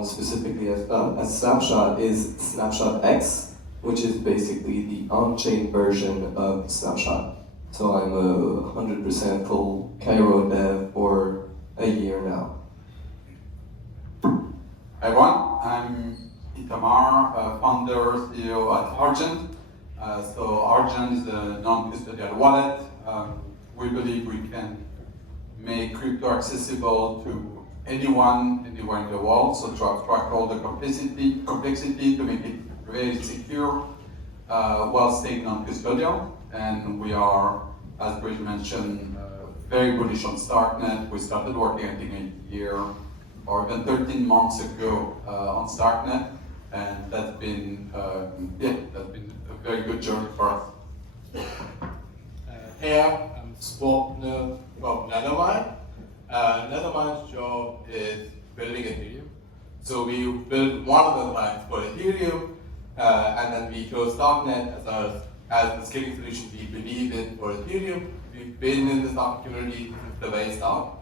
on specifically as Snapshot is Snapshot X, which is basically the on-chain version of Snapshot. So I'm a 100% full Cairo dev for a year now. Hi everyone, I'm Itamar, founder, CEO at Argent. So Argent is a non-custodial wallet. We believe we can make crypto accessible to anyone, anywhere in the world. So to abstract all the complexity to make it very secure while staying non-custodial. And we are, as Bridge mentioned, very bullish on Starknet. We started working, I think, a year or even 13 months ago on Starknet, and that's been a very good journey for us. Hey, I'm Swapnil from Nethermind. Nethermind's job is building Ethereum. So we built one of the clients for Ethereum, and then we chose Starknet as the scaling solution we believe in for Ethereum. We've been in the Starknet community since the very start.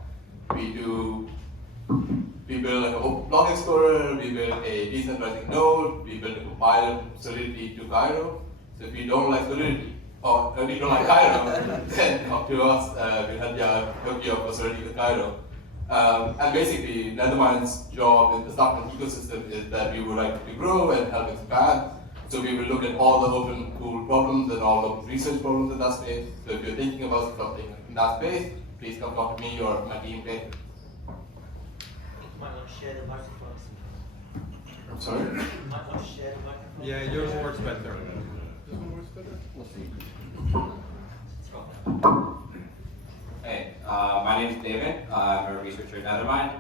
We build like a block explorer, we build a decentralizing node, we build a compiler from Solidity to Cairo. So if you don't like Solidity, or if you don't like Cairo, then come to us, we'll help you out for Solidity to Cairo. And basically, Nethermind's job in the Starknet ecosystem is that we would like to grow and help expand. So we will look at all the open cool problems and all the research problems in that space. So if you're thinking about something in that space, please come talk to me or my team later. Might want to share the microphone. I'm sorry? Might want to share the microphone. Yeah, yours works better. This one works better? We'll see. Hey, my name is Deven. I'm a researcher at Nethermind,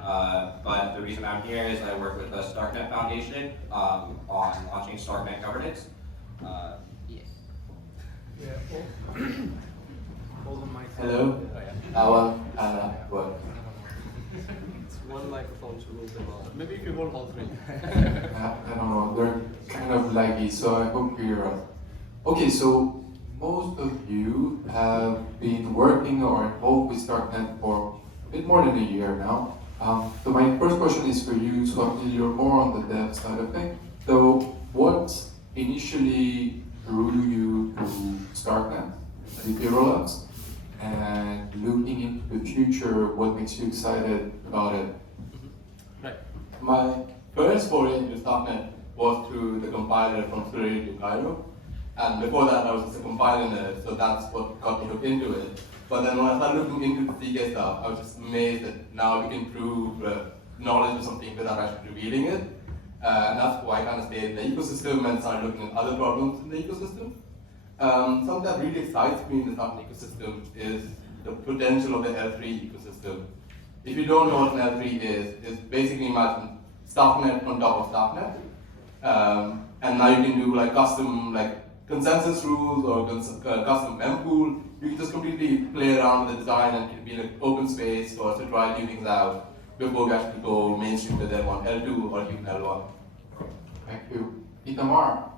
but the reason I'm here is I work with the StarkNet Foundation on launching StarkNet governance. Yes. Yeah. Hold the mic. Hello, Alan, Anna, what? One microphone to rule them all. Maybe you can hold all three. I don't know, they're kind of laggy, so I hope you're okay, so most of you have been working or involved with Starknet for a bit more than a year now. So my first question is for you, Swapnil, you're more on the dev side of things. So what initially drew you to Starknet, the rollouts? And looking into the future, what makes you excited about it? Right. My first foray into Starknet was through the compiler from Piriou to Cairo. And before that, I was just a compiler nerd, so that's what got me hooked into it. But then when I started looking into the CK stuff, I was just amazed that now we can prove knowledge of something without actually revealing it. And that's why I kind of stayed in the ecosystem and started looking at other problems in the ecosystem. Something that really excites me in the Starknet ecosystem is the potential of the L3 ecosystem. If you don't know what an L3 is, it's basically imagine Starknet on top of Starknet. And now you can do like custom consensus rules or custom mempool. You can just completely play around with the design and it can be like open space for us to try new things out before we actually go mainstream with L1, L2 or even L1. Thank you. Itamar,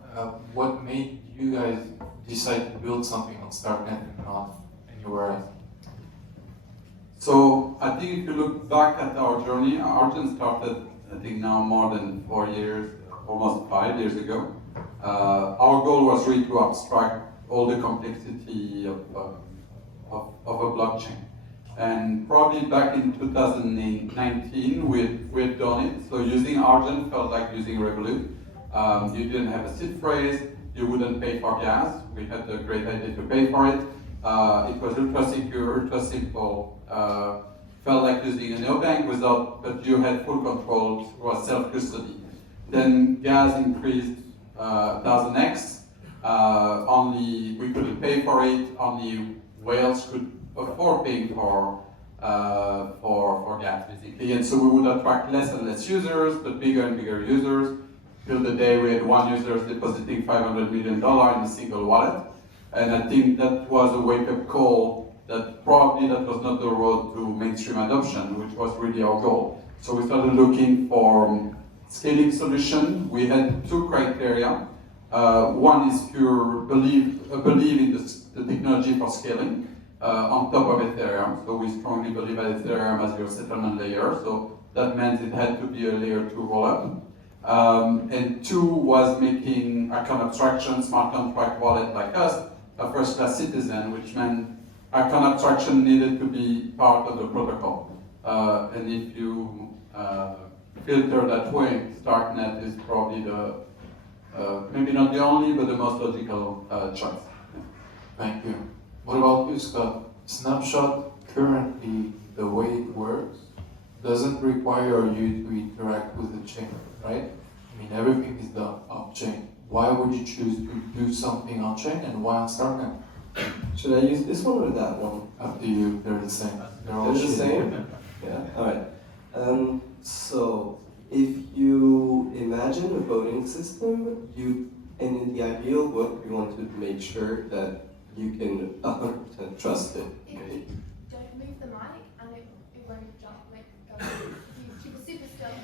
what made you guys decide to build something on Starknet and not anywhere else? So I think if you look back at our journey, Argent started, I think now more than 4 years, almost 5 years ago. Our goal was really to abstract all the complexity of a blockchain. And probably back in 2019, we had done it. So using Argent felt like using Revolut. You didn't have a seed phrase, you wouldn't pay for gas. We had a great idea to pay for it. It was ultra secure, ultra simple. Felt like using a neobank but you had full control through self-custody. Then gas increased 1000x. We couldn't pay for it. Only whales could afford paying for gas, basically. And so we would attract less and less users, but bigger and bigger users. Till the day we had one user depositing $500 million in a single wallet. And I think that was a wake-up call that probably that was not the road to mainstream adoption, which was really our goal. So we started looking for scaling solution. We had two criteria. One is pure believe in the technology for scaling on top of Ethereum. So we strongly believe that Ethereum as your settlement layer. So That meant it had to be a layer 2 rollup. And 2 was making account abstraction, smart contract wallet like us, a first-class citizen, which meant account abstraction needed to be part of the protocol. And if you filter that way, StarkNet is probably the, maybe not the only, but the most logical choice. Thank you. What about you, Scott? Snapshot currently, the way it works, doesn't require you to interact with the chain, right? I mean, everything is done off-chain. Why would you choose to do something on-chain and why on StarkNet? Should I use this one or that one? Up to you, they're the same. They're the same? Yeah, alright. So, if you imagine a voting system, in the ideal world, you want to make sure that you can 100% trust it. If you don't move the mic and it won't jump, like, go, you keep it super still.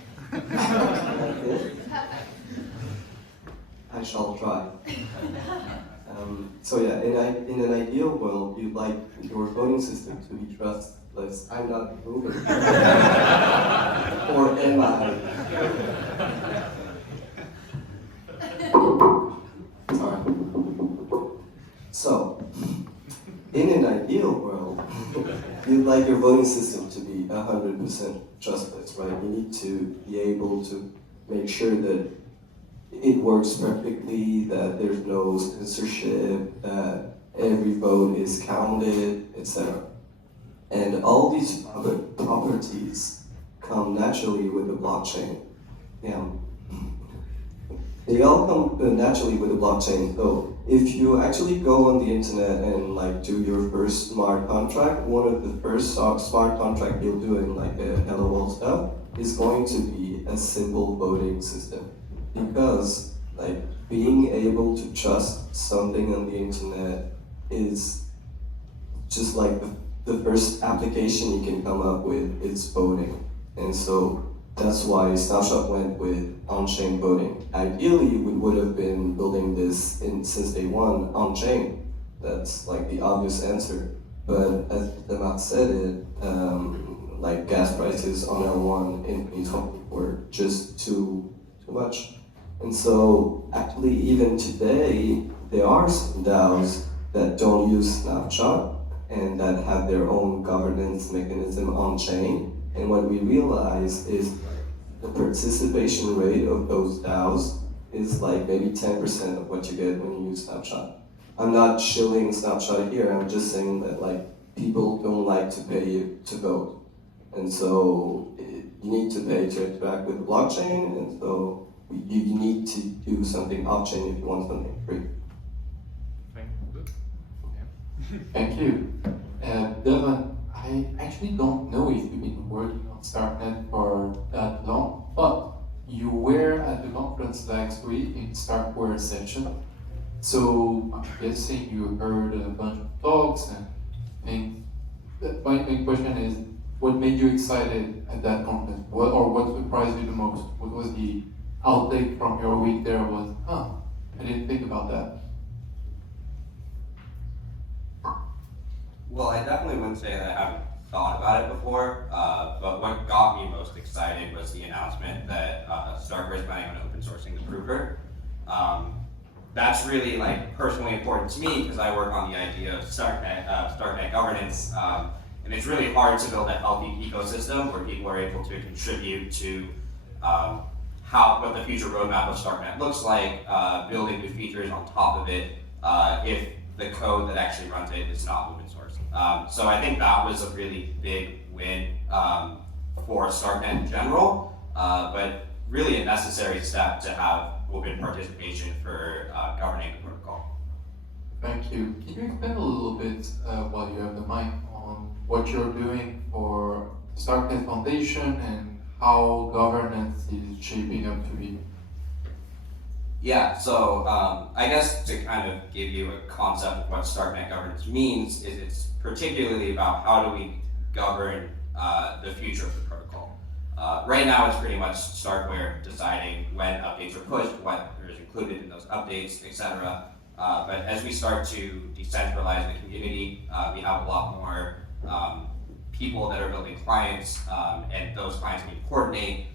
Perfect. I shall try. So yeah, in an ideal world, you'd like your voting system to be trustless. I'm not moving. Or am I? Alright. So, in an ideal world, you'd like your voting system to be 100% trustless, right? You need to be able to make sure that it works perfectly, that there's no censorship, that every vote is counted, etc. And all these properties come naturally with the blockchain. Yeah. They all come naturally with the blockchain. So if you actually go on the internet and like do your first smart contract, one of the first smart contract you'll do in like a Hello World stuff is going to be a simple voting system. Because like being able to trust something on the internet is just like the first application you can come up with is voting. And so that's why Snapshot went with on-chain voting. Ideally, we would have been building this since day one on-chain. That's like the obvious answer. But as Itamar said it, like gas prices on L1 in 2020 were just too much. And so actually even today, there are some DAOs that don't use Snapshot and that have their own governance mechanism on-chain. And what we realize is the participation rate of those DAOs is like maybe 10% of what you get when you use Snapshot. I'm not shilling Snapshot here, I'm just saying that like people don't like to pay to vote. And so you need to pay to interact with the blockchain, and so you need to do something off-chain if you want something free. Thank you. Deven, I actually don't know if you've been working on StarkNet for that long, but you were at the conference last week in StarkWare session. So I'm guessing you heard a bunch of talks and things. My main question is, what made you excited at that conference? What surprised you the most? What was the outtake from your week there was, I didn't think about that. Well, I definitely wouldn't say that I haven't thought about it before, but what got me most excited was the announcement that StarkWare is planning on open sourcing the prover. That's really like personally important to me because I work on the idea of StarkNet governance, and it's really hard to build a healthy ecosystem where people are able to contribute to what the future roadmap of StarkNet looks like, building new features on top of it, if the code that actually runs it is not open source. So I think that was a really big win for StarkNet in general, but really a necessary step to have open participation for governing the protocol. Thank you. Can you expand a little bit, while you have the mic, on what you're doing for StarkNet Foundation and how governance is shaping up to be? Yeah, so I guess to kind of give you a concept of what StarkNet governance means is it's particularly about how do we govern the future of the protocol. Right now it's pretty much StarkWare deciding when updates are pushed, what is included in those updates, etc. But as we start to decentralize the community, we have a lot more people that are building clients, and those clients need to coordinate,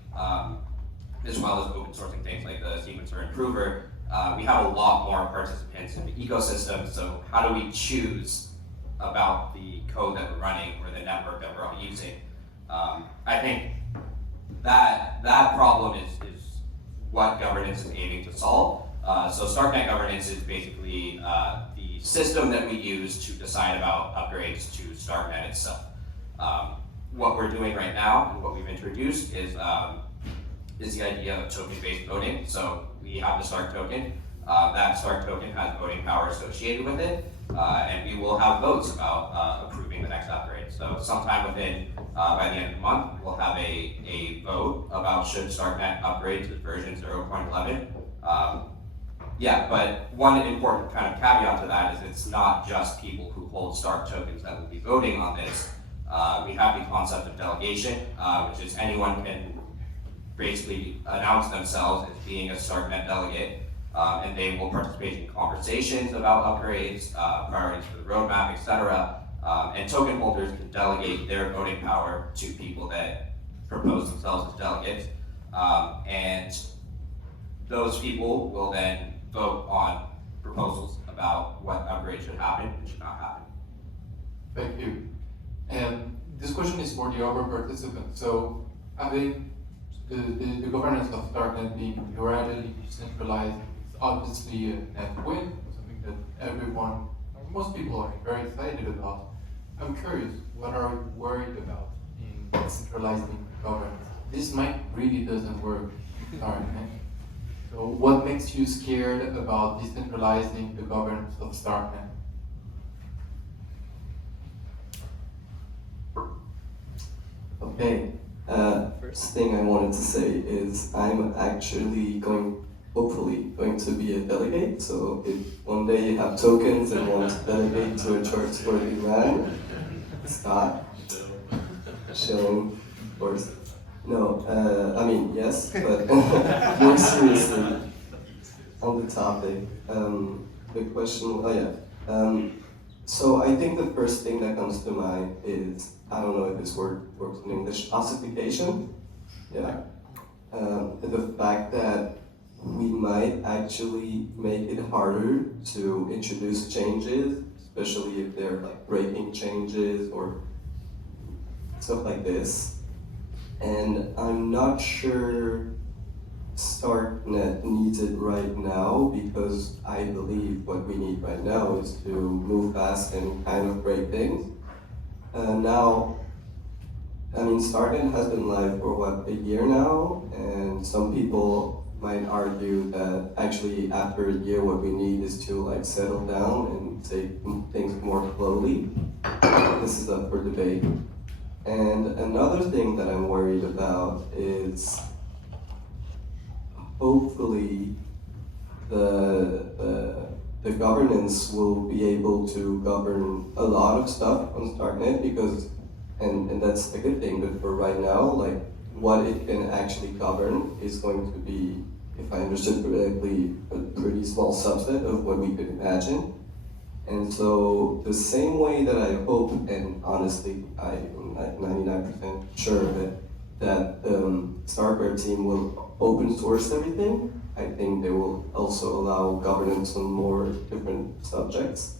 as well as open sourcing things like the sequencer improver. We have a lot more participants in the ecosystem, so how do we choose about the code that we're running or the network that we're all using? I think that problem is what governance is aiming to solve. So StarkNet governance is basically the system that we use to decide about upgrades to StarkNet itself. What we're doing right now and what we've introduced is the idea of token-based voting. So we have the Stark token. That Stark token has voting power associated with it, and we will have votes about approving the next upgrade. So sometime within, by the end of the month, we'll have a vote about should StarkNet upgrade to version 0.11. Yeah, but one important kind of caveat to that is it's not just people who hold Stark tokens that will be voting on this. We have the concept of delegation, which is anyone can basically announce themselves as being a StarkNet delegate, and they will participate in conversations about upgrades, priorities for the roadmap, etc. And token holders can delegate their voting power to people that propose themselves as delegates, and those people will then vote on proposals about what upgrades should happen and should not happen. Thank you. And this question is for the other participants. So, having the governance of StarkNet being theoretically decentralized is obviously a net win, something that everyone, or most people are very excited about. I'm curious, what are you worried about in decentralizing governance? This might really doesn't work in StarkNet. So what makes you scared about decentralizing the governance of StarkNet? Okay, first thing I wanted to say is I'm actually hopefully going to be a delegate. So if one day you have tokens and want to delegate to a trustworthy man, Scott, Shilling, of course. No, I mean, yes, but more seriously, on the topic, the question, so I think the first thing that comes to mind is, I don't know if this word works in English, ossification. Yeah. The fact that we might actually make it harder to introduce changes, especially if they're like breaking changes or stuff like this. And I'm not sure StarkNet needs it right now, because I believe what we need right now is to move fast and kind of break things. Now, I mean, StarkNet has been live for what, a year now? And some people might argue that actually after a year what we need is to like settle down and take things more slowly. This is up for debate. And another thing that I'm worried about is hopefully the governance will be able to govern a lot of stuff on StarkNet, because, and that's a good thing, but for right now, like what it can actually govern is going to be, if I understood correctly, a pretty small subset of what we could imagine. And so the same way that I hope, and honestly, I'm like 99% sure that StarkWare team will open source everything, I think they will also allow governance on more different subjects.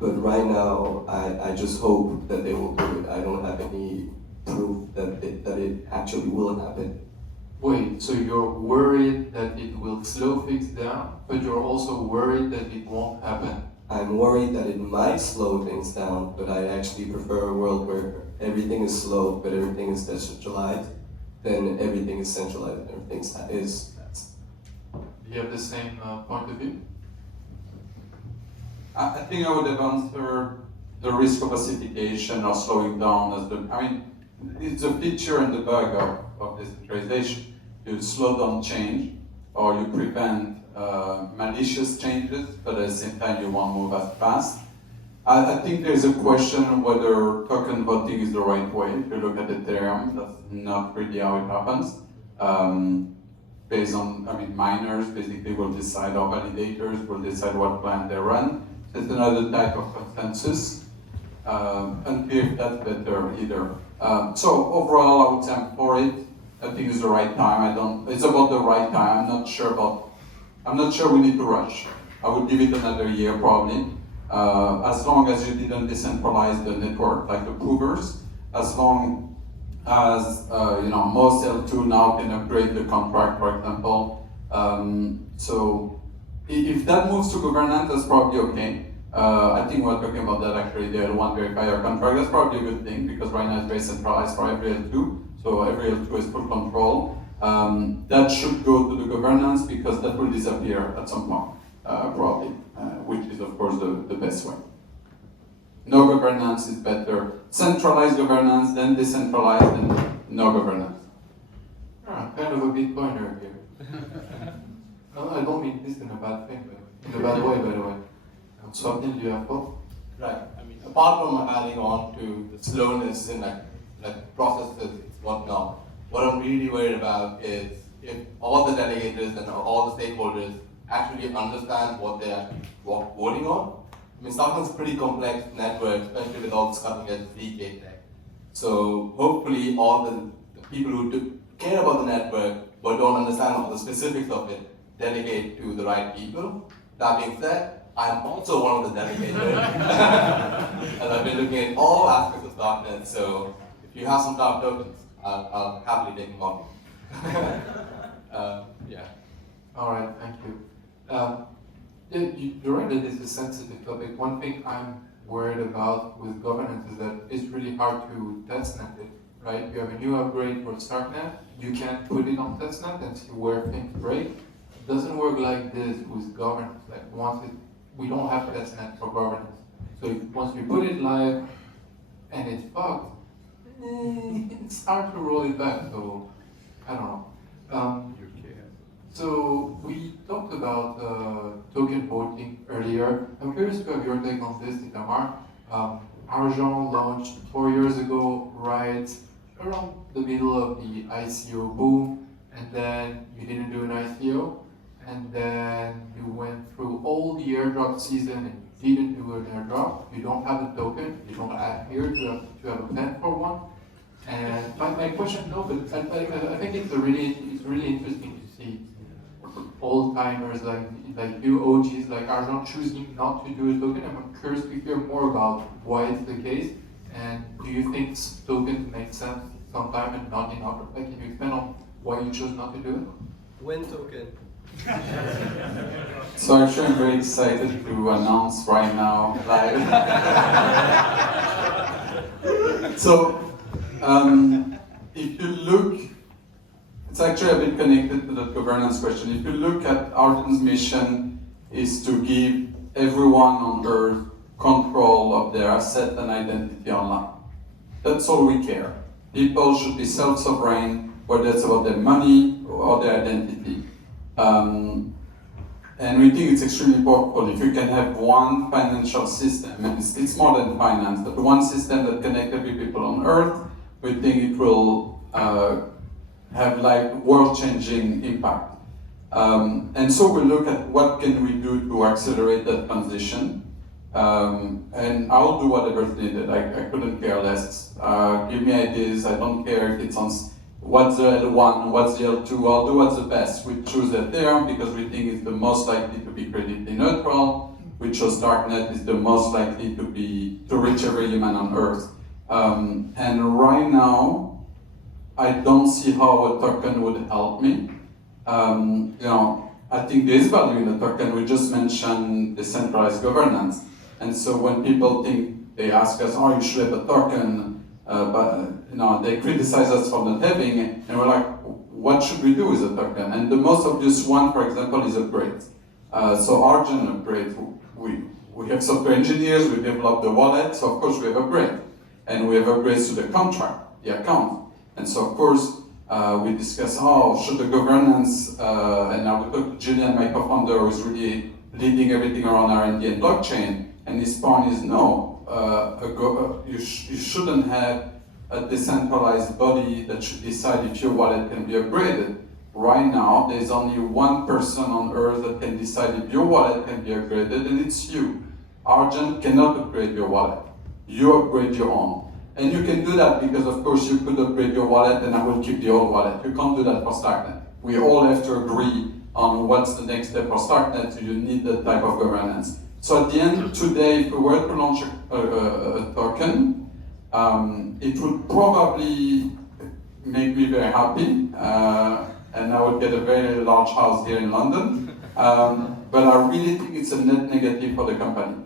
But right now, I just hope that they will do it. I don't have any proof that it actually will happen. Wait, so you're worried that it will slow things down, but you're also worried that it won't happen? I'm worried that it might slow things down, but I actually prefer a world where everything is slow, but everything is decentralized, then everything is centralized and everything is fast. Do you have the same point of view? I think I would have answered the risk of ossification or slowing down as I mean, it's a feature and the bug of decentralization. You slow down change, or you prevent malicious changes, but at the same time you won't move as fast. I think there's a question whether token voting is the right way. If you look at Ethereum, that's not really how it happens. Based on, I mean, miners basically will decide, or validators will decide what plan they run. So it's another type of consensus. unclear if that's better either. So overall, I would say I'm for it. I think it's the right time. It's about the right time. I'm not sure we need to rush. I would give it another year probably. As long as you didn't decentralize the network, like the provers, as long as most L2 now can upgrade the contract, for example. So if that moves to governance, that's probably okay. I think we're talking about that actually, the L1 verifier contract. That's probably a good thing because right now it's very centralized for every L2. So every L2 is full control. That should go to the governance because that will disappear at some point, probably, which is of course the best way. No governance is better. Centralized governance, then decentralized, then no governance. I'm kind of a Bitcoiner here. No, I don't mean this in a bad thing, but in a bad way, by the way. Swapnil, do you have thoughts? Right. I mean, apart from adding on to the slowness in like processes, whatnot, what I'm really worried about is if all the delegators and all the stakeholders actually understand what they're actually voting on. I mean, Starknet's a pretty complex network, especially with all this cutting-edge DK tech. So hopefully all the people who do care about the network but don't understand all the specifics of it delegate to the right people. That being said, I'm also one of the delegators. And I've been looking at all aspects of Starknet, so if you have some dark tokens, I'll happily take them on. Yeah. All right, thank you. You're right that this is a sensitive topic. One thing I'm worried about with governance is that it's really hard to testnet it, right? You have a new upgrade for Starknet, you can't put it on testnet and see where things break. It doesn't work like this with governance. Like we don't have testnet for governance. So once we put it live and it's fucked, it's hard to roll it back. So I don't know. So we talked about token voting earlier. I'm curious to have your take on this, Itamar. Argent launched 4 years ago, right around the middle of the ICO boom, and then you didn't do an ICO, and then you went through all the airdrop season and you didn't do an airdrop. You don't have a token. You don't adhere to have a pen for one. And my question, no, but I think it's really interesting to see old timers like you OGs like Argent choosing not to do a token. I'm curious to hear more about why it's the case, and do you think tokens make sense sometime and not in other? Like, can you expand on why you chose not to do it? When token? So actually I'm very excited to announce right now live. So if you look, it's actually a bit connected to that governance question. If you look at Argent's mission is to give everyone on Earth control of their asset and identity online. That's all we care. People should be self-sovereign, whether it's about their money or their identity. And we think it's extremely powerful if you can have one financial system, and it's more than finance, but one system that connects every people on Earth. We think it will have like world-changing impact. And so we look at what can we do to accelerate that transition. And I'll do whatever's needed. I couldn't care less. Give me ideas. I don't care if it's on what's the L1, what's the L2. I'll do what's the best. We choose Ethereum because we think it's the most likely to be credibly neutral. We chose Starknet is the most likely to reach every human on Earth. And right now, I don't see how a token would help me. I think there is value in a token. We just mentioned decentralized governance. And so when people think, they ask us, oh, you should have a token, but they criticize us for not having it, and we're like, what should we do with a token? And the most obvious one, for example, is upgrade. So Argent upgrade, we have software engineers, we develop the wallet, so of course we have upgrade. And we have upgrades to the contract, the account. And so of course, we discuss, should the governance, and I will talk to Julian, my co-founder, who is really leading everything around R&D and blockchain, and his point is no, you shouldn't have a decentralized body that should decide if your wallet can be upgraded. Right now, there's only one person on Earth that can decide if your wallet can be upgraded, and it's you. Argent cannot upgrade your wallet. you upgrade your own. And you can do that because, of course, you could upgrade your wallet and I will keep the old wallet. You can't do that for StarkNet. We all have to agree on what's the next step for StarkNet, so you need that type of governance. So at the end, today, if we were to launch a token, it would probably make me very happy, and I would get a very large house here in London. But I really think it's a net negative for the company.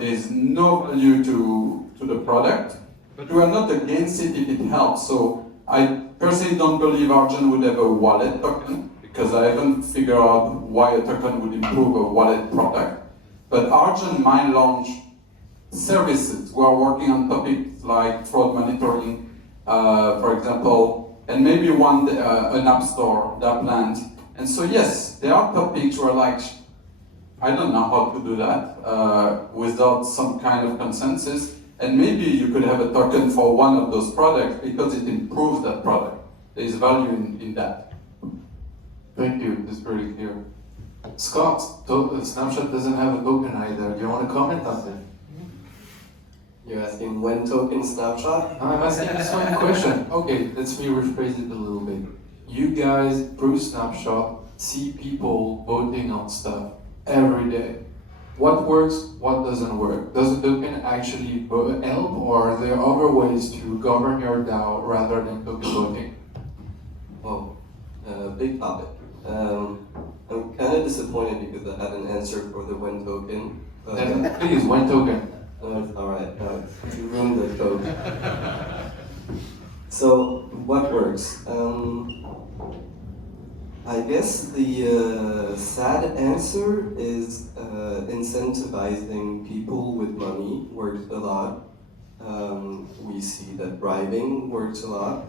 There's no value to the product, but we are not against it if it helps. So I personally don't believe Argent would have a wallet token, because I haven't figured out why a token would improve a wallet product. But Argent might launch services. We are working on topics like fraud monitoring, for example, and maybe one an app store that planned. And so yes, there are topics where like, I don't know how to do that without some kind of consensus. And maybe you could have a token for one of those products because it improves that product. There is value in that. Thank you, that's very clear. Scott, Snapshot doesn't have a token either. Do you want to comment on that? You're asking when token Snapshot? I'm asking the same question. Okay, let's me rephrase it a little bit. You guys, through Snapshot, see people voting on stuff every day. What works, what doesn't work? Does a token actually help, or are there other ways to govern your DAO rather than token voting? Oh, big topic. I'm kind of disappointed because I had an answer for the when token. But, Then please, when token. no, it's alright, no, you ruined the code. So, what works? I guess the sad answer is incentivizing people with money works a lot. We see that bribing works a lot.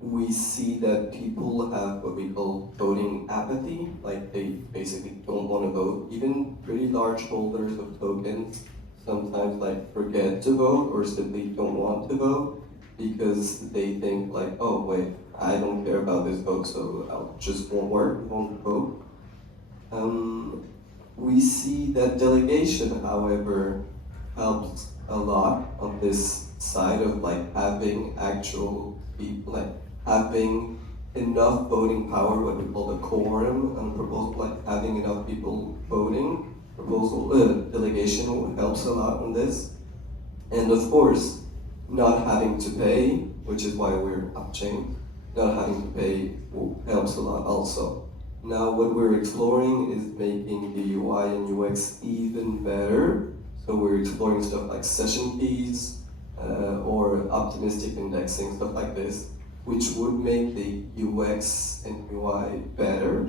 We see that people have what we call voting apathy, like they basically don't want to vote. Even pretty large holders of tokens sometimes like forget to vote or simply don't want to vote because they think like, oh wait, I don't care about this vote, so I'll just won't vote. We see that delegation, however, helps a lot on this side of like having actual people, like having enough voting power, what we call the quorum on proposal, like having enough people voting. Delegation helps a lot on this. And of course, not having to pay, which is why we're upchain, not having to pay helps a lot also. Now what we're exploring is making the UI and UX even better. So we're exploring stuff like session keys or optimistic indexing, stuff like this, which would make the UX and UI better,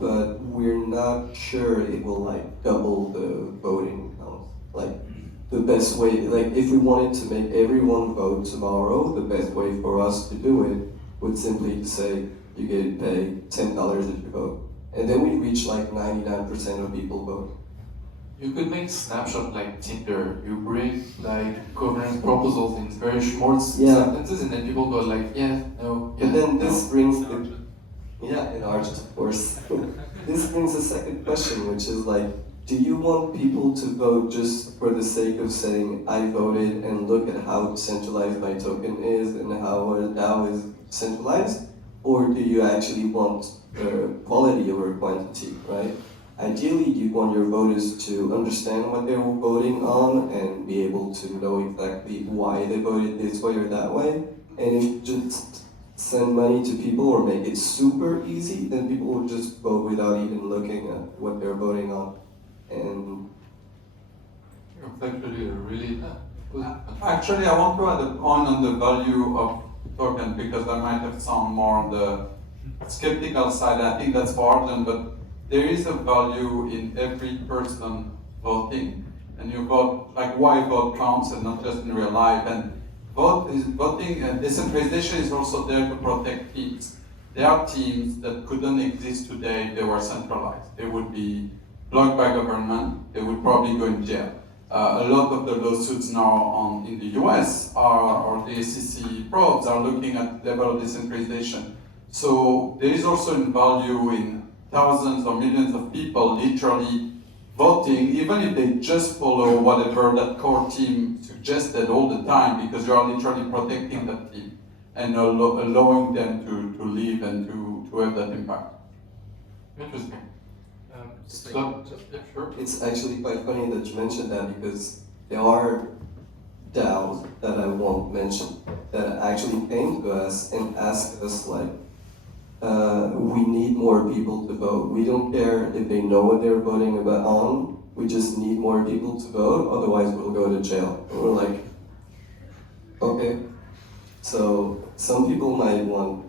but we're not sure it will like double the voting count. Like the best way, like if we wanted to make everyone vote tomorrow, the best way for us to do it would simply say you get paid $10 if you vote. And then we reach like 99% of people vote. You could make Snapshot like Tinder. You bring like governance proposals in very short sentences, and then people go like, yeah, no, yeah. But then this no. brings the, yeah, in Argent, of course. This brings the second question, which is like, do you want people to vote just for the sake of saying, I voted and look at how centralized my token is and how our DAO is centralized? Or do you actually want quality over quantity, right? Ideally, you want your voters to understand what they're voting on and be able to know exactly why they voted this way or that way. And if you just send money to people or make it super easy, then people will just vote without even looking at what they're voting on. And It's actually a really Actually, I want to add a point on the value of token because I might have sound more on the skeptical side. I think that's for Argent, but there is a value in every person voting, and you vote, like why vote counts and not just in real life. And voting and decentralization is also there to protect teams. There are teams that couldn't exist today if they were centralized. They would be blocked by government, they would probably go in jail. A lot of the lawsuits now in the US or the SEC probes are looking at the level of decentralization. So there is also a value in thousands or millions of people literally voting, even if they just follow whatever that core team suggested all the time, because you are literally protecting that team and allowing them to live and to have that impact. Interesting. Just So, like, just, yeah, sure. It's actually quite funny that you mentioned that because there are DAOs that I won't mention that actually came to us and asked us like, we need more people to vote. We don't care if they know what they're voting about on. We just need more people to vote. Otherwise, we'll go to jail. And we're like, okay. So some people might want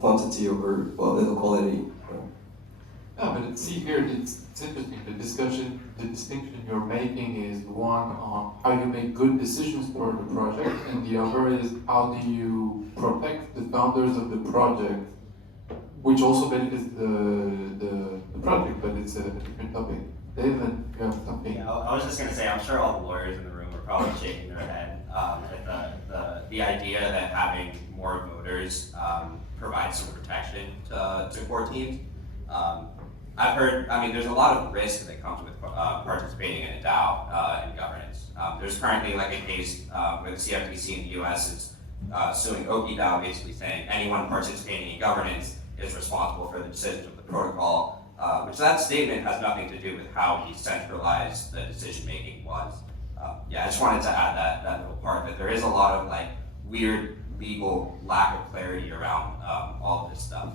quantity over the quality. Yeah, but see here, it's interesting. The distinction you're making is one on how you make good decisions for the project, and the other is how do you protect the founders of the project, which also benefits the project, but it's a different topic. Deven, you have something? Yeah, I was just going to say, I'm sure all the lawyers in the room are probably shaking their head at the idea that having more voters provides some protection to core teams. I've heard, I mean, there's a lot of risk that comes with participating in a DAO in governance. There's currently like a case where the CFTC in the US is suing OkiDAO, basically saying anyone participating in governance is responsible for the decisions of the protocol, which that statement has nothing to do with how decentralized the decision making was. Yeah, I just wanted to add that little part, that there is a lot of like weird legal lack of clarity around all of this stuff.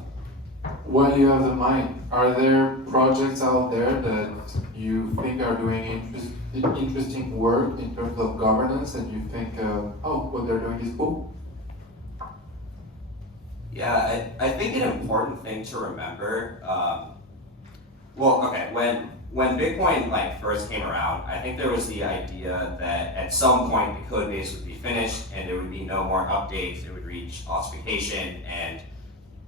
While you have the mind, are there projects out there that you think are doing interesting work in terms of governance and you think, oh, what they're doing is cool? Yeah, I think an important thing to remember, when Bitcoin like first came around, I think there was the idea that at some point the code base would be finished and there would be no more updates, it would reach ossification, and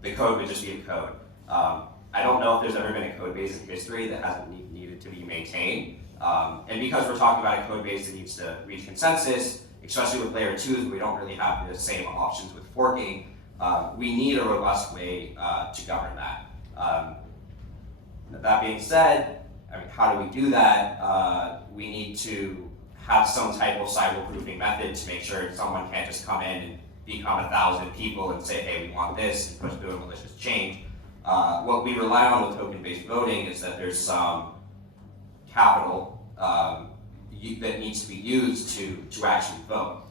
the code would just be a code. I don't know if there's ever been a code base in history that hasn't needed to be maintained. And because we're talking about a code base that needs to reach consensus, especially with layer 2s, where we don't really have the same options with forking, we need a robust way to govern that. That being said, I mean, how do we do that? We need to have some type of cyber-proofing method to make sure someone can't just come in and become 1,000 people and say, hey, we want this, and push through a malicious change. What we rely on with token-based voting is that there's some capital that needs to be used to actually vote.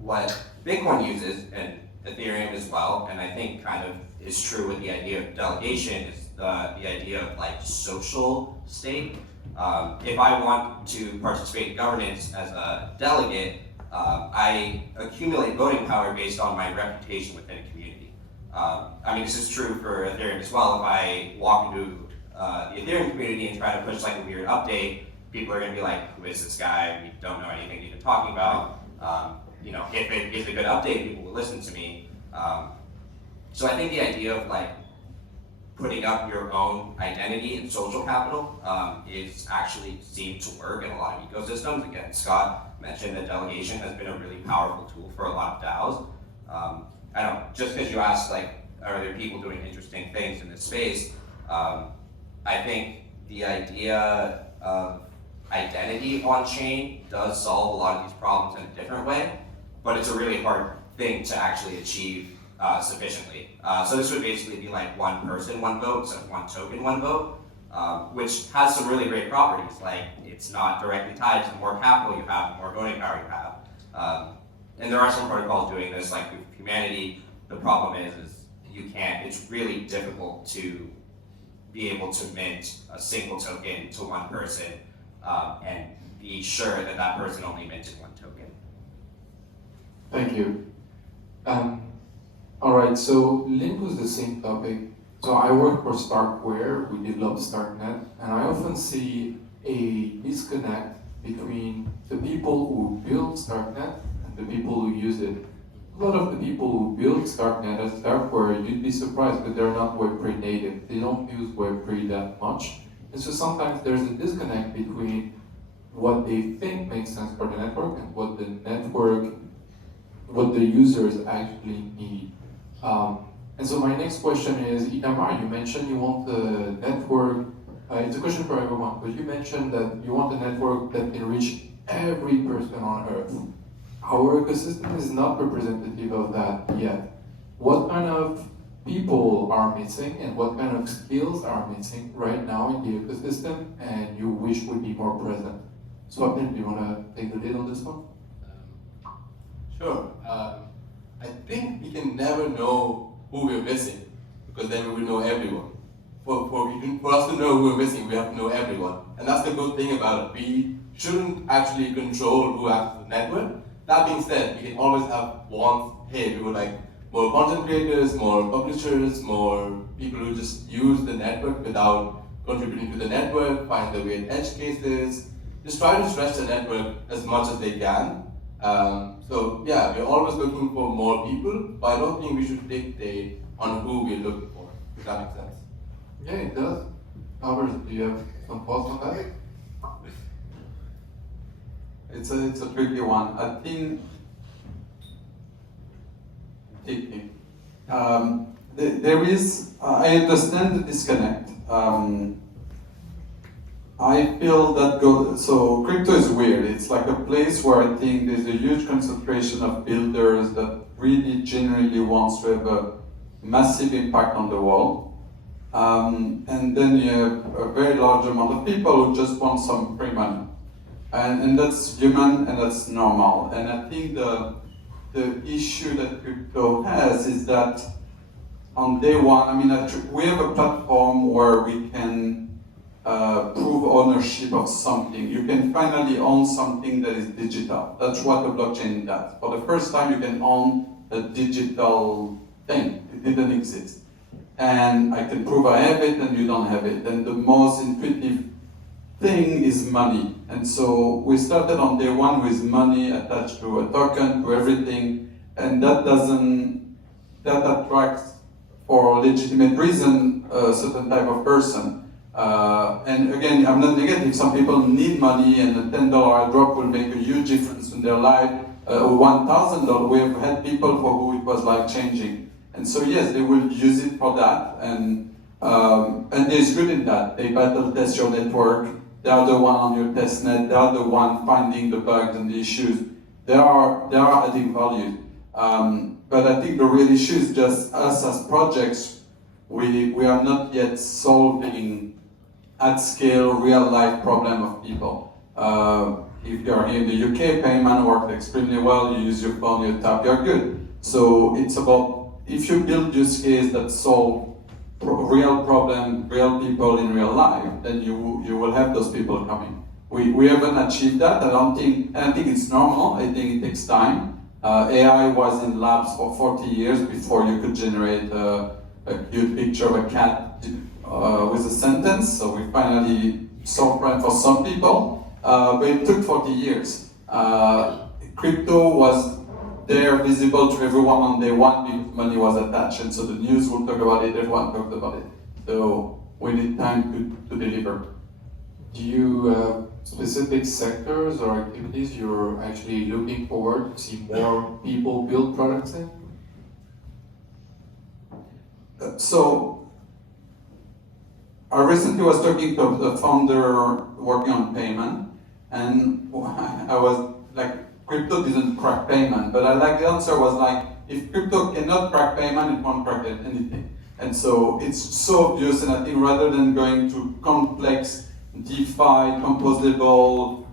What Bitcoin uses, and Ethereum as well, and I think kind of is true with the idea of delegation, is the idea of like social stake. If I want to participate in governance as a delegate, I accumulate voting power based on my reputation within a community. I mean, this is true for Ethereum as well. If I walk into the Ethereum community and try to push like a weird update, people are going to be like, who is this guy? We don't know anything he's been talking about. If it is a good update, people will listen to me. So I think the idea of like putting up your own identity and social capital is actually seemed to work in a lot of ecosystems. Again, Scott mentioned that delegation has been a really powerful tool for a lot of DAOs. I don't know, just because you asked like, are there people doing interesting things in this space? I think the idea of identity on chain does solve a lot of these problems in a different way, but it's a really hard thing to actually achieve sufficiently. So this would basically be like one person, one vote, instead of one token, one vote, which has some really great properties, like it's not directly tied to the more capital you have, the more voting power you have. And there are some protocols doing this, like with humanity. The problem is you can't, it's really difficult to be able to mint a single token to one person and be sure that that person only minted one token. Thank you. All right, so linked with the same topic. So I work for StarkWare, we develop StarkNet, and I often see a disconnect between the people who build StarkNet and the people who use it. A lot of the people who build StarkNet as StarkWare, you'd be surprised, but they're not Web3 native. They don't use Web3 that much. And so sometimes there's a disconnect between what they think makes sense for the network and what the network, what the users actually need. And so my next question is, Itamar, you mentioned you want the network, it's a question for everyone, but you mentioned that you want a network that can reach every person on Earth. Our ecosystem is not representative of that yet. What kind of people are missing and what kind of skills are missing right now in the ecosystem and you wish would be more present? Swapnil, do you want to take the lead on this one? Sure. I think we can never know who we're missing because then we will know everyone. For us to know who we're missing, we have to know everyone. And that's the good thing about it. We shouldn't actually control who has the network. That being said, we can always have wants. Hey, we would like more content creators, more publishers, more people who just use the network without contributing to the network, find the weird edge cases, just try to stretch the network as much as they can. So yeah, we're always looking for more people, but I don't think we should dictate on who we're looking for, if that makes sense. Yeah, it does. Albert, do you have some thoughts on that? It's a tricky one. I think there is. I understand the disconnect. I feel that so crypto is weird. It's like a place where I think there's a huge concentration of builders that really genuinely wants to have a massive impact on the world. And then you have a very large amount of people who just want some free money. And that's human and that's normal. And I think the issue that crypto has is that on day one, I mean, we have a platform where we can prove ownership of something. You can finally own something that is digital. That's what the blockchain does. For the first time, you can own a digital thing. It didn't exist. And I can prove I have it and you don't have it. And the most intuitive thing is money. And so we started on day one with money attached to a token, to everything. And that attracts for legitimate reason a certain type of person. And again, I'm not negative. Some people need money, and a $10 drop will make a huge difference in their life. $1,000, we have had people for who it was life changing. And so yes, they will use it for that, and there's good in that. They battle test your network. They are the one on your test net. They are the one finding the bugs and the issues. They are adding value. But I think the real issue is just us as projects. We are not yet solving at scale real life problem of people. If you are here in the UK, payment works extremely well. You use your phone, you tap, you're good. So it's about if you build use case that solve real problem, real people in real life, then you will have those people coming. We haven't achieved that. I think it's normal. I think it takes time. AI was in labs for 40 years before you could generate a cute picture of a cat with a sentence. So we finally solved that for some people, but it took 40 years. Crypto was there, visible to everyone on day one because money was attached, and so the news will talk about it, everyone talked about it. So we need time to deliver. Do you have specific sectors or activities you're actually looking forward to see more people build products in? So I recently was talking to a founder working on payment, and I was like, crypto didn't crack payment, but the answer was like, if crypto cannot crack payment, it won't crack anything. And so it's so obvious, and I think rather than going to complex DeFi, composable,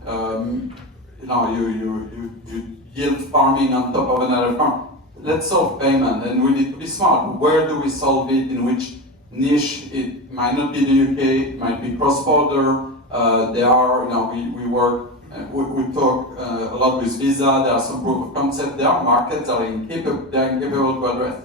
you yield farming on top of another farm. Let's solve payment, and we need to be smart. Where do we solve it? In which niche? It might not be the UK. It might be cross-border. We talk a lot with Visa. There are some proof of concept. There are markets that are incapable to address.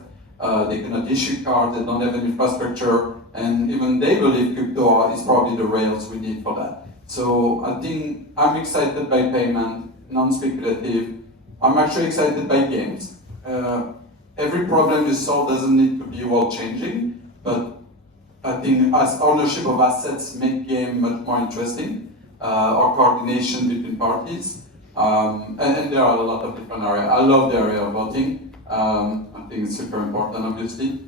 They cannot issue cards. They don't have an infrastructure, and even they believe crypto is probably the rails we need for that. So I think I'm excited by payment, non-speculative. I'm actually excited by games. Every problem you solve doesn't need to be world-changing, but I think as ownership of assets make game much more interesting, or coordination between parties. And there are a lot of different areas. I love the area of voting. I think it's super important, obviously.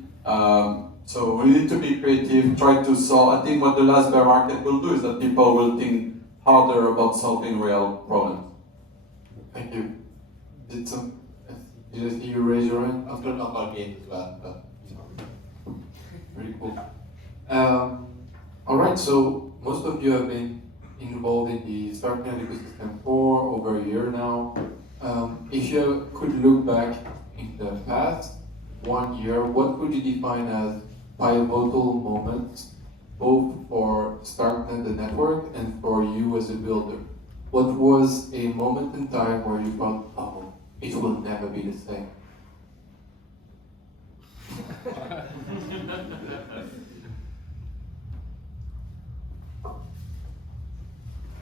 So we need to be creative, try to solve. I think what the last bear market will do is that people will think harder about solving real problems. Thank you. Did I see you raise your hand? I'm going to talk about games as well, but Very cool. All right, so most of you have been involved in the StarkNet ecosystem for over a year now. If you could look back in the past 1 year, what would you define as pivotal moments, both for StarkNet, the network, and for you as a builder? What was a moment in time where you thought, oh, it will never be the same?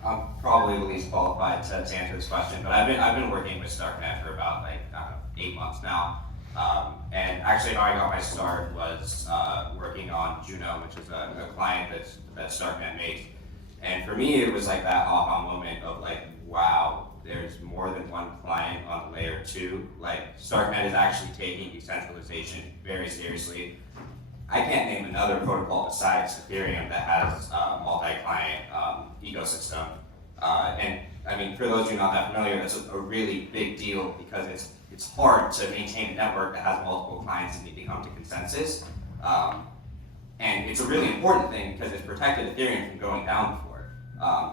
I'm probably the least qualified to answer this question, but I've been working with StarkNet for about 8 months now. And actually how I got my start was working on Juno, which is a client that StarkNet makes. And for me, it was like that aha moment of like, wow, there's more than one client on layer 2. Like StarkNet is actually taking decentralization very seriously. I can't name another protocol besides Ethereum that has a multi-client ecosystem. And I mean, for those of you not that familiar, that's a really big deal because it's hard to maintain a network that has multiple clients and need to come to consensus. And it's a really important thing because it's protected Ethereum from going down before.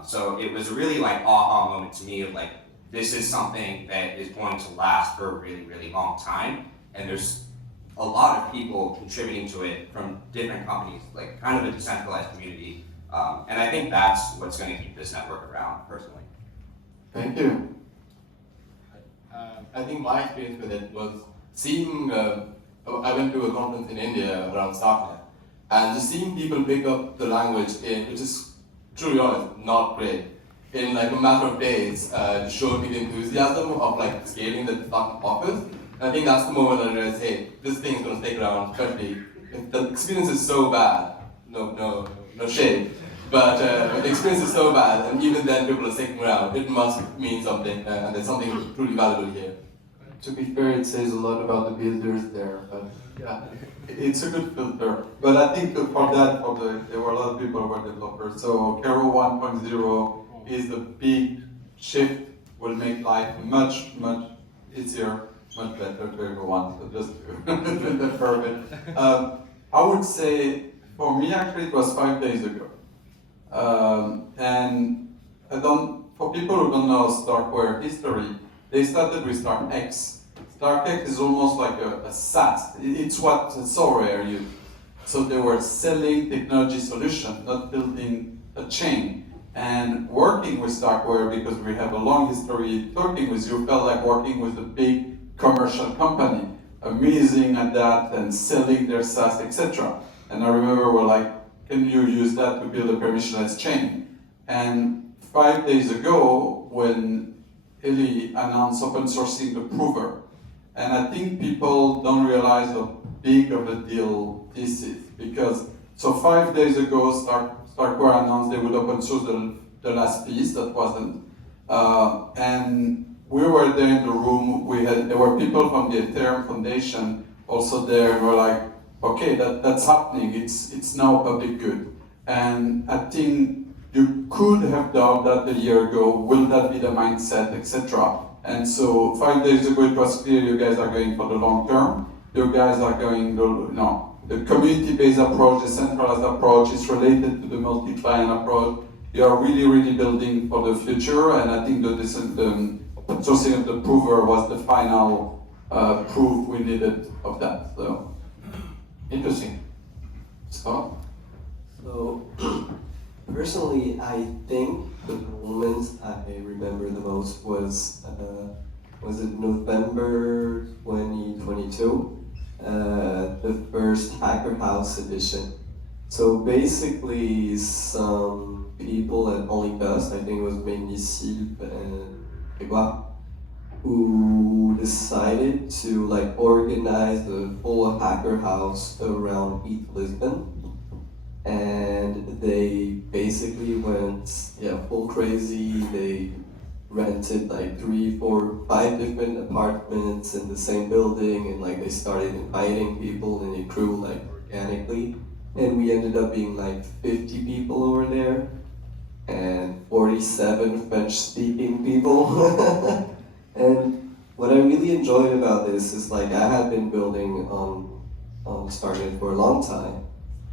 So it was a really like aha moment to me of like, this is something that is going to last for a really, really long time. And there's a lot of people contributing to it from different companies, like kind of a decentralized community. And I think that's what's going to keep this network around, personally. Thank you. I think my experience with it was seeing, I went to a conference in India around StarkNet, and just seeing people pick up the language, which is, truly honest, not great. In like a matter of days, showed me the enthusiasm of like scaling that StarkNet offers. And I think that's the moment I realized, hey, this thing is going to stick around, especially if the experience is so bad. No shade. But the experience is so bad, and even then people are sticking around, it must mean something, and there's something truly valuable here. To be fair, it says a lot about the builders there, but Yeah, it's a good filter. But I think for that, there were a lot of people who were developers. So Kero 1.0 is a big shift, will make life much easier, much better to everyone. So just to confirm it. I would say, for me actually, it was 5 days ago. And for people who don't know StarkWare history, they started with StarkX. StarkX is almost like a SaaS. It's what StarkWare used. So they were selling technology solutions, not building a chain. And working with StarkWare, because we have a long history talking with you, felt like working with a big commercial company, amazing at that and selling their SaaS, etc. And I remember we're like, can you use that to build a permissionless chain? And 5 days ago, when Henri announced open sourcing the prover, and I think people don't realize how big of a deal this is, because so 5 days ago, StarkWare announced they would open source the last piece that wasn't, and we were there in the room. There were people from the Ethereum Foundation also there, and we're like, okay, that's happening. It's now public good, and I think you could have done that a year ago. Will that be the mindset, etc.? And so 5 days ago, it was clear you guys are going for the long term. You guys are going, the community-based approach, the centralized approach is related to the multi-client approach. You are really building for the future, and I think the sourcing of the prover was the final proof we needed of that. So interesting. Scott? So, personally, I think the moment I remember the most was it November 2022? The first Hacker House edition. So basically, some people at Only Dust, I think it was mainly Sylve and Grégoire, who decided to like organize the whole Hacker House around ETH Lisbon. And they basically went full crazy. They rented like 3, 4, 5 different apartments in the same building, and like they started inviting people, and it grew like organically, and we ended up being like 50 people over there, and 47 French-speaking people. And what I really enjoyed about this is like I had been building on StarkNet for a long time,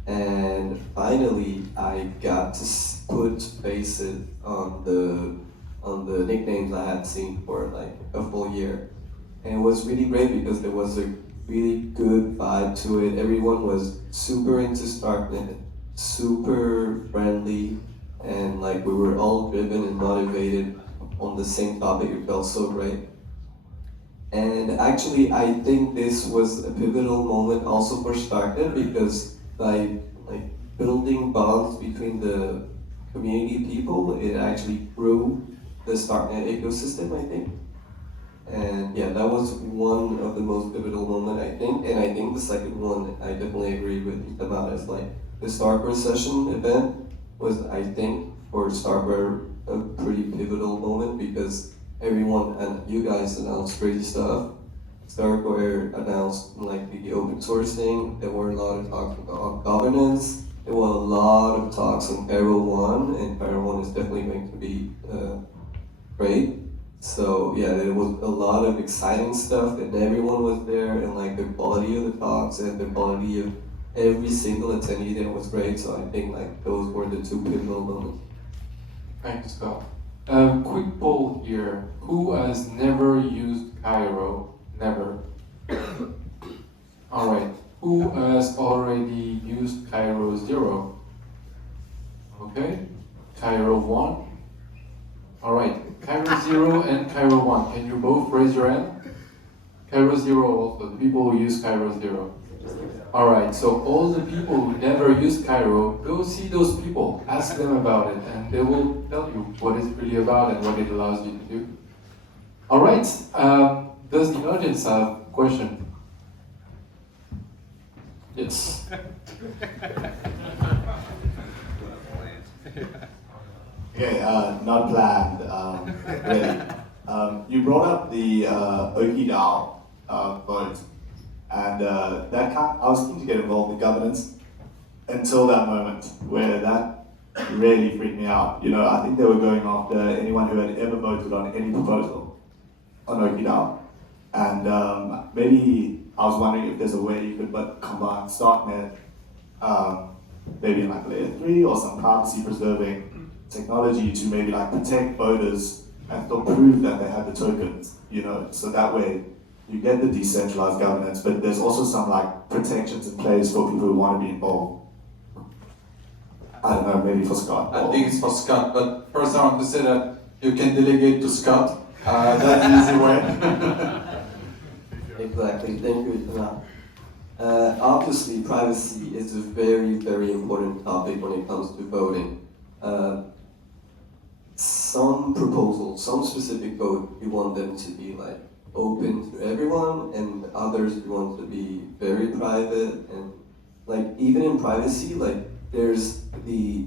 and finally I got to put faces on the nicknames I had seen for like a full year, and it was really great because there was a really good vibe to it. Everyone was super into StarkNet, super friendly, and like we were all driven and motivated on the same topic. It felt so great. And actually, I think this was a pivotal moment also for StarkNet because by like building bonds between the community people, it actually grew the StarkNet ecosystem, I think. And yeah, that was one of the most pivotal moments, I think. And I think the second one, I definitely agree with Itamar, is like the StarkWare session event was, I think, for StarkWare a pretty pivotal moment because everyone and you guys announced crazy stuff. StarkWare announced like the open source thing. There were a lot of talks about governance. There were a lot of talks on Piriou 1, and Piriou 1 is definitely going to be great. So yeah, there was a lot of exciting stuff, and everyone was there, and like the quality of the talks and the quality of every single attendee there was great. So I think like those were the two pivotal moments. Thank you, Scott. Quick poll here. Who has never used Cairo? Never. Alright. Who has already used Cairo 0? Okay. Cairo 1. Alright. Cairo 0 and Cairo 1. Can you both raise your hand? Cairo 0 also. The people who use Cairo 0. Alright, so all the people who never used Cairo, go see those people, ask them about it, and they will tell you what it's really about and what it allows you to do. Alright, does the audience have a question? Yes. Okay, not planned, really. You brought up the OkiDAO vote, and I was keen to get involved in governance until that moment where that really freaked me out. You know, I think they were going after anyone who had ever voted on any proposal on OkiDAO. And maybe I was wondering if there's a way you could combine StarkNet, maybe in like layer 3 or some privacy preserving technology to maybe like protect voters and still prove that they have the tokens, you know, so that way you get the decentralized governance, but there's also some like protections in place for people who want to be involved. I don't know, maybe for Scott. I think it's for Scott, but first I want to say that you can delegate to Scott. That's the easy way. Exactly, thank you, Itamar. Obviously, privacy is a very, very important topic when it comes to voting. Some proposals, some specific vote, you want them to be like open to everyone, and others you want to be very private. And like even in privacy, like there's the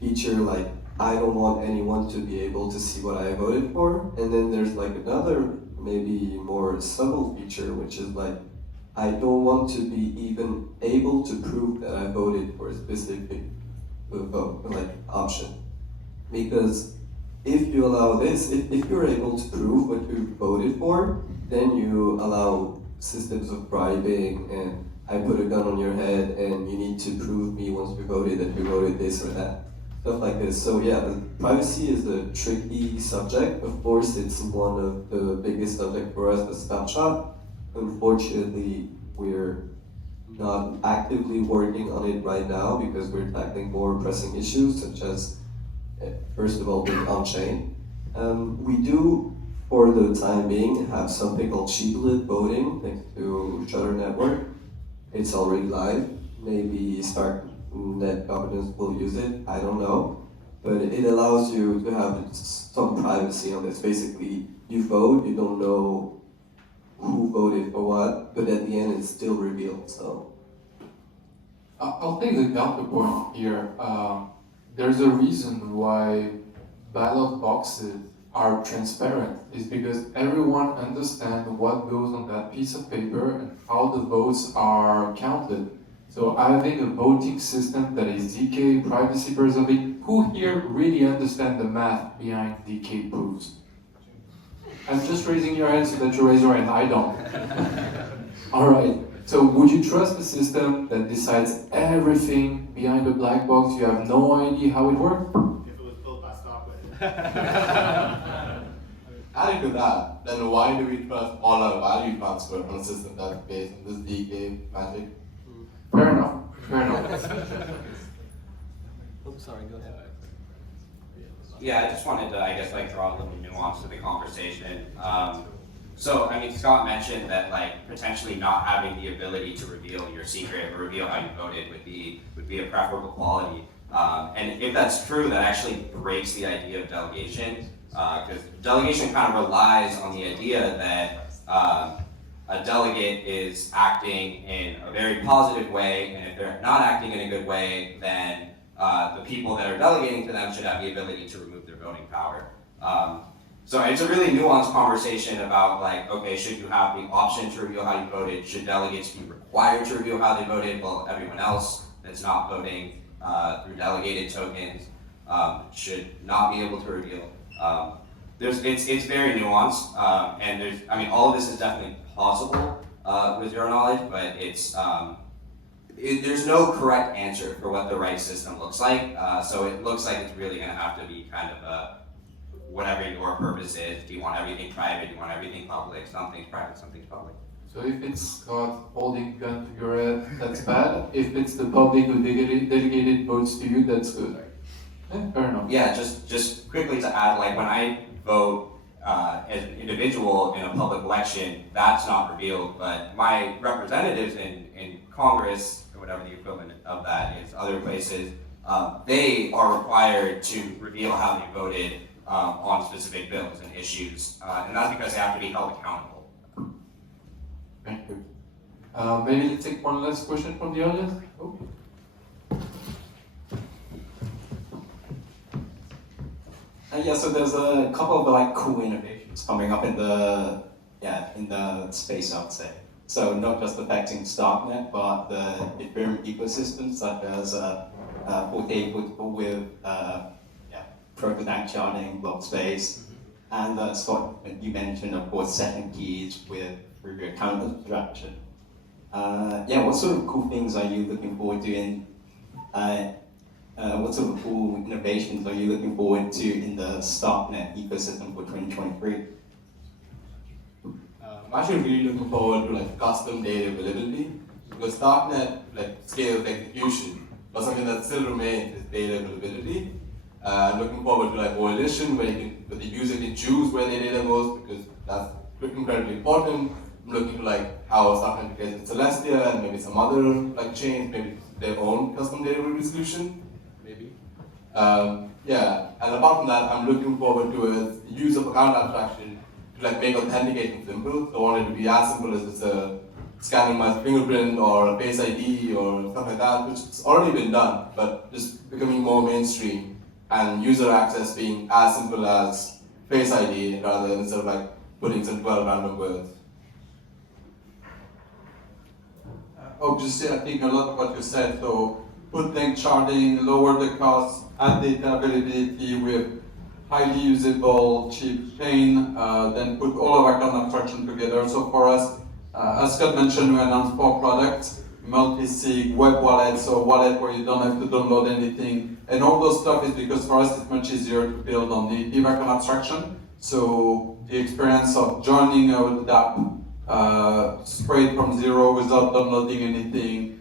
feature like I don't want anyone to be able to see what I voted for, and then there's like another maybe more subtle feature which is like I don't want to be even able to prove that I voted for a specific vote, like option. Because if you allow this, if you're able to prove what you voted for, then you allow systems of bribing and I put a gun on your head and you need to prove me once you voted that you voted this or that. Stuff like this. So yeah, privacy is a tricky subject. Of course, it's one of the biggest subjects for us, the Snapshot. Unfortunately, we're not actively working on it right now because we're tackling more pressing issues such as, first of all, being on-chain. We do, for the time being, have something called cheaplet voting next to Shutter Network. It's already live. Maybe StarkNet governance will use it, I don't know. But it allows you to have some privacy on this. Basically, you vote, you don't know who voted for what, but at the end it's still revealed, so. I'll take the counterpoint here. There's a reason why ballot boxes are transparent. It's because everyone understands what goes on that piece of paper and how the votes are counted. So having a voting system that is ZK privacy preserving, who here really understand the math behind ZK proofs? I'm just raising your hand so that you raise your hand, I don't. Alright, so would you trust a system that decides everything behind the black box, you have no idea how it works? If it was built by StarkWare. Adding to that, then why do we trust all our value transfer on a system that's based on this DK magic? Fair enough, fair enough. Oops, sorry, go ahead. Yeah, I just wanted to, I guess, like draw a little nuance to the conversation. So, I mean, Scott mentioned that like potentially not having the ability to reveal your secret or reveal how you voted would be a preferable quality. And if that's true, that actually breaks the idea of delegation, because delegation kind of relies on the idea that a delegate is acting in a very positive way, and if they're not acting in a good way, then the people that are delegating to them should have the ability to remove their voting power. So it's a really nuanced conversation about like, okay, should you have the option to reveal how you voted? Should delegates be required to reveal how they voted? Well, everyone else that's not voting through delegated tokens should not be able to reveal. It's very nuanced, and all of this is definitely possible with zero knowledge, but there's no correct answer for what the right system looks like. So it looks like it's really going to have to be kind of whatever your purpose is. Do you want everything private? Do you want everything public? Something's private, something's public. So if it's Scott holding a gun to your head, that's bad. If it's the public who delegated votes to you, that's good. Yeah, fair enough. Yeah, just quickly to add, like when I vote as an individual in a public election, that's not revealed, but my representatives in Congress, or whatever the equivalent of that is, other places, they are required to reveal how they voted on specific bills and issues, and that's because they have to be held accountable. Thank you. Maybe let's take one last question from the audience. Oh. Yeah, so there's a couple of like cool innovations coming up in the space, I would say. So not just affecting StarkNet, but the Ethereum ecosystem, such as portable with prototype charting, block space, and Scott, you mentioned, of course, second keys through your account abstraction. What sort of cool things are you looking forward to in? What sort of cool innovations are you looking forward to in the StarkNet ecosystem for 2023? I'm actually really looking forward to like custom data availability, because StarkNet like scales execution, but something that still remains is data availability. Looking forward to like coalition where the user can choose where their data goes, because that's incredibly important. I'm looking to like how StarkNet integrates with Celestia and maybe some other like chains, maybe their own custom data resolution. Maybe. And apart from that, I'm looking forward to the use of account abstraction to like make authentication simple. So I want it to be as simple as just scanning my fingerprint or a Face ID or stuff like that, which has already been done, but just becoming more mainstream and user access being as simple as Face ID rather than instead of like putting some 12 random words. Obviously, I think a lot of what you said, so put link charting, lower the cost, add data availability with highly usable, cheap chain, then put all of our account abstraction together. So for us, as Scott mentioned, we announced 4 products: multi-sig, web wallet, so wallet where you don't have to download anything. And all those stuff is because for us it's much easier to build on the native account abstraction. So the experience of joining our DApp straight from zero without downloading anything,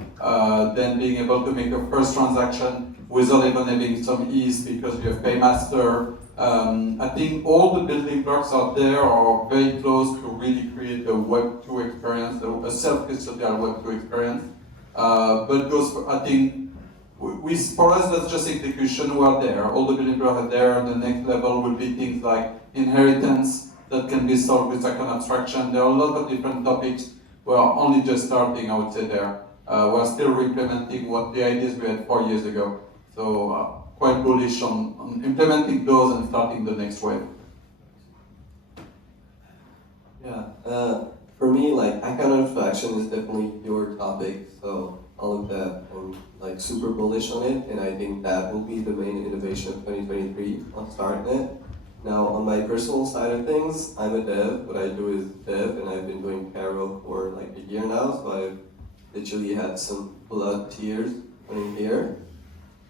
then being able to make a first transaction without even having some ease because you have Paymaster. I think all the building blocks out there are very close to really create a Web 2 experience, a self-custodial Web 2 experience. But those, I think, for us that's just execution. We are there. All the building blocks are there. And the next level will be things like inheritance that can be solved with account abstraction. There are a lot of different topics. We are only just starting, I would say there. We're still re-implementing what the ideas we had 4 years ago. So quite bullish on implementing those and starting the next wave. Yeah, for me, like account abstraction is definitely your topic, so all of that. I'm like super bullish on it, and I think that will be the main innovation of 2023 on StarkNet. Now, on my personal side of things, I'm a dev. What I do is dev, and I've been doing Piriou for like a year now, so I've literally had some blood tears running here.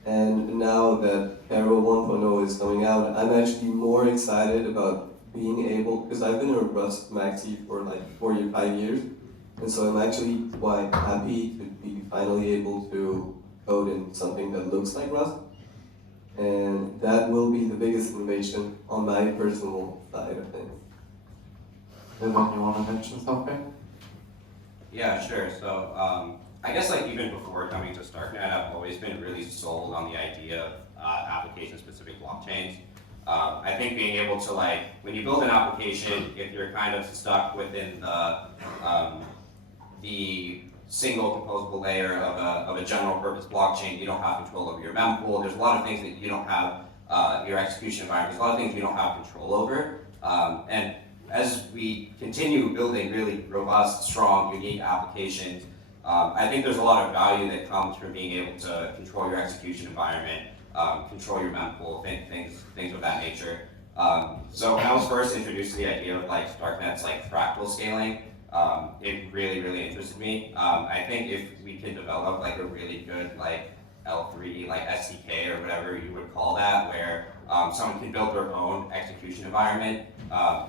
And now that Piriou 1.0 is coming out, I'm actually more excited about being able, because I've been a Rust maxi for like 4 or 5 years, and so I'm actually quite happy to be finally able to code in something that looks like Rust. And that will be the biggest innovation on my personal side of things. Deven, you want to mention something? Yeah, sure. So I guess like even before coming to StarkNet, I've always been really sold on the idea of application-specific blockchains. I think being able to like, when you build an application, if you're kind of stuck within the single composable layer of a general purpose blockchain, you don't have control over your mempool. There's a lot of things that you don't have, your execution environment, there's a lot of things you don't have control over. And as we continue building really robust, strong, unique applications, I think there's a lot of value that comes from being able to control your execution environment, control your mempool, things of that nature. So when I was first introduced to the idea of like StarkNet's like fractal scaling, it really interested me. I think if we could develop like a really good like L3 like SDK or whatever you would call that, where someone can build their own execution environment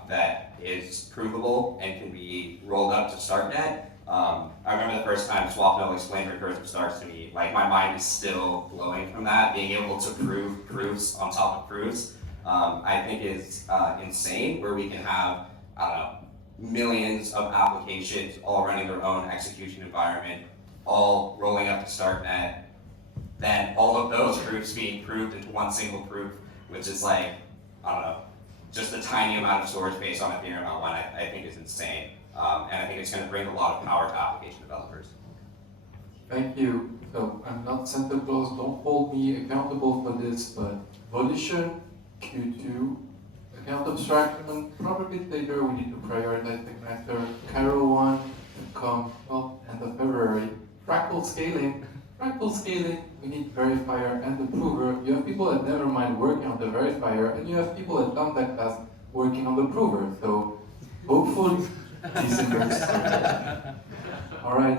that is provable and can be rolled up to StarkNet. I remember the first time Swapnil explained recursive starts to me, like my mind is still blowing from that. Being able to prove proofs on top of proofs, I think is insane, where we can have, I don't know, millions of applications all running their own execution environment, all rolling up to StarkNet, then all of those proofs being proved into one single proof, which is like, I don't know, just a tiny amount of storage space on Ethereum on one, I think is insane. And I think it's going to bring a lot of power to application developers. Thank you. So I'm not Santa Claus, don't hold me accountable for this, but volition, Q2, account abstraction, probably later we need to prioritize the connector. Cairo 1 come, well, end of February. Fractal scaling, we need verifier and the prover. You have people at Nethermind working on the verifier, and you have people at Lambda class working on the prover. So hopefully, December. All right.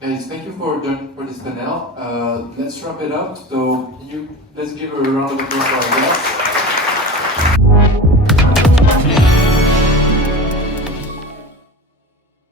Guys, thank you for joining for this panel. Let's wrap it up. So let's give a round of applause for our guests.